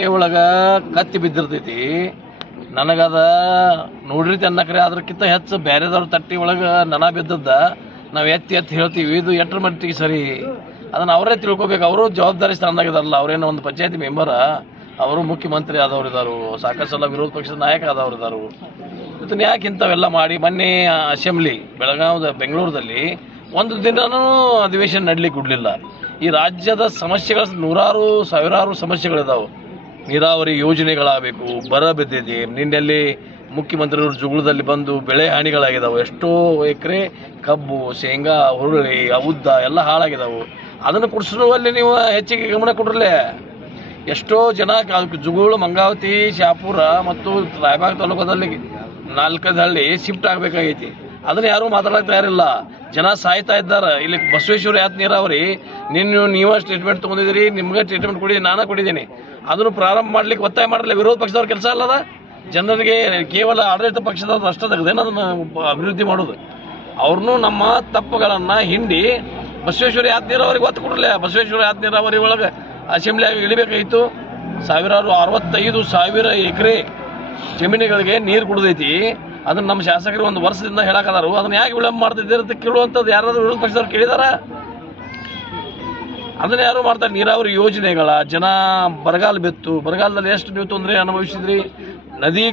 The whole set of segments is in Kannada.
ಹೊಟ್ಟೆ ಒಳಗ ಕತ್ತಿ ಬಿದ್ದಿರ್ತೈತಿ. ನನಗದ ನೋಡ್ರಿ ಅನ್ನಕ್ರೆ ಅದಕ್ಕಿಂತ ಹೆಚ್ಚು ಬೇರೆದವ್ರ ತಟ್ಟಿ ಒಳಗೆ ನನ ಬಿದ್ದದ್ದ ನಾವು ಎತ್ತಿ ಹೇಳ್ತೀವಿ. ಇದು ಎಟ್ರ ಮಟ್ಟಿಗೆ ಸರಿ ಅದನ್ನು ಅವರೇ ತಿಳ್ಕೊಬೇಕು. ಅವರು ಜವಾಬ್ದಾರಿ ಸ್ಥಾನದಾಗಿದಾರಲ್ಲ. ಅವರೇನೋ ಒಂದು ಪಂಚಾಯತಿ ಮೆಂಬರ, ಅವರು ಮುಖ್ಯಮಂತ್ರಿ ಆದವ್ರು ಇದ್ದಾರು, ಸಾಕಷ್ಟು ಸಲ ವಿರೋಧ ಪಕ್ಷದ ನಾಯಕ ಆದವ್ರು ಇದ್ದಾರು. ಇದನ್ನ ಯಾಕೆ ಇಂಥವೆಲ್ಲ ಮಾಡಿ ಮೊನ್ನೆ ಅಸೆಂಬ್ಲಿ ಬೆಂಗಳೂರಲ್ಲಿ ಒಂದು ದಿನನೂ ಅಧಿವೇಶನ ನಡಲಿಕ್ಕೆ ಕೊಡಲಿಲ್ಲ. ಈ ರಾಜ್ಯದ ಸಮಸ್ಯೆಗಳ ನೂರಾರು ಸಾವಿರಾರು ಸಮಸ್ಯೆಗಳಿದಾವೆ. ನೀರಾವರಿ ಯೋಜನೆಗಳಾಗಬೇಕು, ಬರ ಬಿದ್ದಿದೆ. ನಿನ್ನೆಲ್ಲಿ ಮುಖ್ಯಮಂತ್ರಿಗಳು ಜುಗುಳದಲ್ಲಿ ಬಂದು ಬೆಳೆ ಹಾನಿಗಳಾಗಿದ್ದಾವೆ. ಎಷ್ಟೋ ಎಕರೆ ಕಬ್ಬು, ಶೇಂಗಾ, ಹುರುಳಿ, ಉದ್ದ ಎಲ್ಲ ಹಾಳಾಗಿದ್ದಾವೆ. ಅದನ್ನು ಕುಡಿಸುವಲ್ಲಿ ನೀವು ಹೆಚ್ಚಿಗೆ ಗಮನ ಕೊಡ್ರಲ್ಲೇ. ಎಷ್ಟೋ ಜನ ಜುಗುಳು, ಮಂಗಾವತಿ, ಶಾಪುರ ಮತ್ತು ರಾಯಬಾಗ್ ತಾಲೂಕದಲ್ಲಿ 4 ಹಳ್ಳಿ ಶಿಫ್ಟ್ ಆಗಬೇಕಾಗೈತಿ. ಅದನ್ನು ಯಾರೂ ಮಾತಾಡೋಕೆ ತಯಾರಿಲ್ಲ. ಜನ ಸಾಯ್ತಾ ಇದ್ದಾರೆ. ಇಲ್ಲಿ ಬಸವೇಶ್ವರ ಯಾತ್ ನೀರಾವರಿ ನೀವೇ ಸ್ಟೇಟ್ಮೆಂಟ್ ತೊಗೊಂಡಿದ್ದೀರಿ, ನಿಮ್ಗೆ ಟ್ರೀಟ್ಮೆಂಟ್ ಕೊಡಿ, ನಾನು ಕೊಟ್ಟಿದ್ದೀನಿ. ಅದನ್ನು ಪ್ರಾರಂಭ ಮಾಡ್ಲಿಕ್ಕೆ ಒತ್ತಾಯ ಮಾಡಲಿಲ್ಲ. ವಿರೋಧ ಪಕ್ಷದವ್ರ ಕೆಲಸ ಅಲ್ಲದ. ಜನರಿಗೆ ಕೇವಲ ಆಡಳಿತ ಪಕ್ಷದವ್ರು ಅಷ್ಟೇ ತೆಗೆದೇನು ಅದನ್ನು ಅಭಿವೃದ್ಧಿ ಮಾಡೋದು. ಅವ್ರನ್ನೂ ನಮ್ಮ ತಪ್ಪುಗಳನ್ನು ಹಿಂಡಿ ಬಸವೇಶ್ವರ ಯಾತ್ ನೀರಾವರಿಗೆ ಒತ್ತು ಕೊಡಲಿಲ್ಲ. ಬಸವೇಶ್ವರ ಯಾತ್ ನೀರಾವರಿ ಒಳಗೆ ಅಸೆಂಬ್ಲಿಯಾಗಿ ಇಳಿಬೇಕಾಗಿತ್ತು. 65,000 ಎಕರೆ ಜಮೀನುಗಳಿಗೆ ನೀರು ಕುಡಿದೈತಿ. ಅದನ್ನು ನಮ್ಮ ಶಾಸಕರು ಒಂದು ವರ್ಷದಿಂದ ಹೇಳಕದಾರು. ಅದನ್ನು ಯಾಕೆ ವಿಳಂಬ ಮಾಡ್ತಿದ್ದೀರ ಅಂತ ಕೇಳುವಂಥದ್ದು ಯಾರಾದ್ರೂ ವಿರೋಧ ಪಕ್ಷದವ್ರು ಕೇಳಿದಾರ? ಅದನ್ನು ಯಾರು ಮಾಡ್ತಾರೆ? ನೀರಾವರಿ ಯೋಜನೆಗಳ ಜನ ಬರಗಾಲ ಬಿತ್ತು. ಬರಗಾಲದಲ್ಲಿ ಎಷ್ಟು ನೀವು ತೊಂದರೆ ಅನುಭವಿಸಿದ್ರಿ? ನದಿ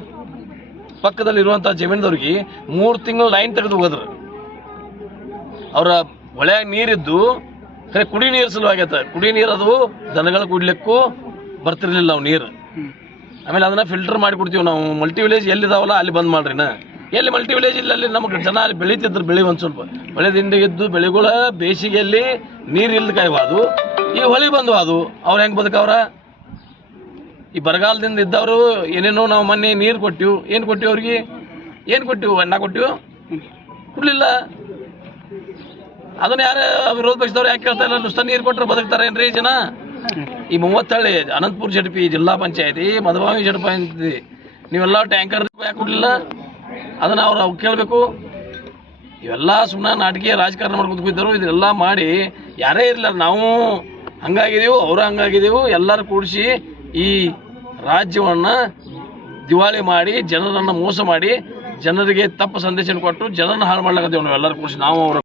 ಪಕ್ಕದಲ್ಲಿರುವಂಥ ಜಮೀನದವ್ರಿಗೆ 3 ತಿಂಗಳು ಲೈನ್ ತೆಗೆದು ಹೋಗಿದ್ರು. ಅವರ ಹೊಳೆಯಾಗ ನೀರಿದ್ದು ಖರೆ ಕುಡಿ ನೀರು ಸಲುವಾಗೈತೆ. ಕುಡಿ ನೀರು ಅದು ದನಗಳು ಕುಡ್ಲಿಕ್ಕೂ ಬರ್ತಿರ್ಲಿಲ್ಲ ಅವು ನೀರು. ಆಮೇಲೆ ಅದನ್ನು ಫಿಲ್ಟರ್ ಮಾಡಿ ಕೊಡ್ತೀವಿ ನಾವು. ಮಲ್ಟಿ ವಿಲೇಜ್ ಎಲ್ಲಿದಾವಲ್ಲ ಅಲ್ಲಿ ಬಂದ್ ಮಾಡ್ರಿನ. ಎಲ್ಲಿ ಮಲ್ಟಿ ವಿಲೇಜ್ ಇಲ್ಲ ಅಲ್ಲಿ ನಮಗೆ ಜನ ಅಲ್ಲಿ ಬೆಳೀತಿದ್ರು. ಬೆಳೆ ಒಂದು ಸ್ವಲ್ಪ ಬೆಳೆ ದಿಂಡಿಗಿದ್ದು ಬೆಳೆಗಳ ಬೇಸಿಗೆಯಲ್ಲಿ ನೀರು ಇಲ್ಲದ ಕಾಯ್ಬಾರ್ದು. ಈ ಹೊಳಿ ಬಂದು ಅದು ಅವ್ರು ಹೆಂಗೆ ಬದುಕವ್ರ? ಈ ಬರಗಾಲದಿಂದ ಇದ್ದವರು ಏನೇನೋ ನಾವು ಮೊನ್ನೆ ನೀರು ಕೊಟ್ಟಿವು. ಏನು ಕೊಟ್ಟಿವಿ ಅವ್ರಿಗೆ? ಏನು ಕೊಟ್ಟಿವು? ಅಣ್ಣ ಕೊಟ್ಟಿವು? ಕೊಡಲಿಲ್ಲ. ಅದನ್ನು ಯಾರು ವಿರೋಧ ಪಕ್ಷದವ್ರು ಯಾಕೆ ಕೇಳ್ತಾ ಇಲ್ಲ? ನುಸ್ತ ನೀರು ಕೊಟ್ಟರೆ ಬದುಕ್ತಾರೇನ್ರಿ ಜನ? ಈ 30 ಹಳ್ಳಿ ಅನಂತಪುರ ಜಡ್ಪಿ, ಜಿಲ್ಲಾ ಪಂಚಾಯತಿ, ಮಧುಬಾವಿ ಜಡ್ಪಿ, ನೀವೆಲ್ಲ ಟ್ಯಾಂಕರ್ ಯಾಕೆ ಕೊಡಲಿಲ್ಲ? ಅದನ್ನು ಅವ್ರು ಕೇಳಬೇಕು. ಇವೆಲ್ಲ ಸುಮ್ಮನೆ ನಾಟಕೀಯ ರಾಜಕಾರಣ ಮಾಡ್ಕೊಂಡು ಕೂತಿದ್ರು. ಇದೆಲ್ಲ ಮಾಡಿ ಯಾರೇ ಇರಲಿಲ್ಲ, ನಾವು ಹಂಗಾಗಿದ್ದೀವಿ, ಅವರು ಹಂಗಾಗಿದ್ದೀವಿ, ಎಲ್ಲರೂ ಕೂಡಿಸಿ ಈ ರಾಜ್ಯವನ್ನು ದಿವಾಳಿ ಮಾಡಿ, ಜನರನ್ನು ಮೋಸ ಮಾಡಿ, ಜನರಿಗೆ ತಪ್ಪು ಸಂದೇಶ ಕೊಟ್ಟು ಜನರನ್ನು ಹಾಳು ಮಾಡ್ಲಿಕ್ಕತ್ತೇವೆ ನಾವೆಲ್ಲರೂ ಕೂಡಿಸಿ. ನಾವು ಅವರು